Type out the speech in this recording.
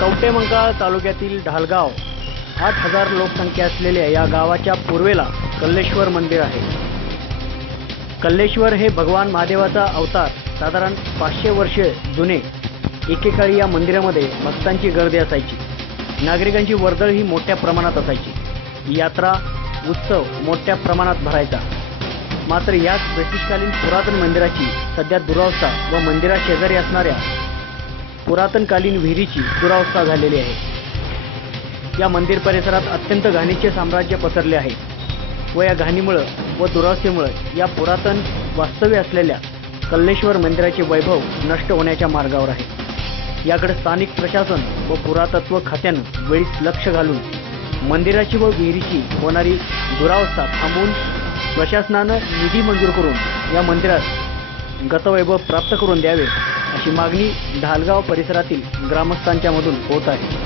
कवडेमंकाळ तालुक्यातील ढालगाव आठ हजार लोकसंख्या असलेल्या या गावाच्या पूर्वेला कल्लेश्वर मंदिर आहे. कल्लेश्वर हे भगवान महादेवाचा अवतार साधारण पाचशे वर्षे जुने. एकेकाळी या मंदिरामध्ये भक्तांची गर्दी असायची. नागरिकांची वर्दळ ही मोठ्या प्रमाणात असायची. यात्रा उत्सव मोठ्या प्रमाणात भरायचा. मात्र याच ब्रिटिशकालीन पुरातन मंदिराची सध्या दुरावस्था व मंदिराशेजारी असणाऱ्या पुरातनकालीन विहिरीची दुरावस्था झालेली आहे. या मंदिर परिसरात अत्यंत घाणीचे साम्राज्य पसरले आहे. व या घाणीमुळं व दुरावस्थेमुळं या पुरातन वास्तव्य असलेल्या कल्लेश्वर मंदिराचे वैभव नष्ट होण्याच्या मार्गावर आहे. याकडे स्थानिक प्रशासन व पुरातत्व खात्यानं वेळीच लक्ष घालून मंदिराची व विहिरीची होणारी दुरावस्था थांबवून प्रशासनानं निधी मंजूर करून या मंदिरात गतवैभव प्राप्त करून द्यावे अशी मागणी ढालगाव परिसरातील ग्रामस्थांच्या मधून होत आहे.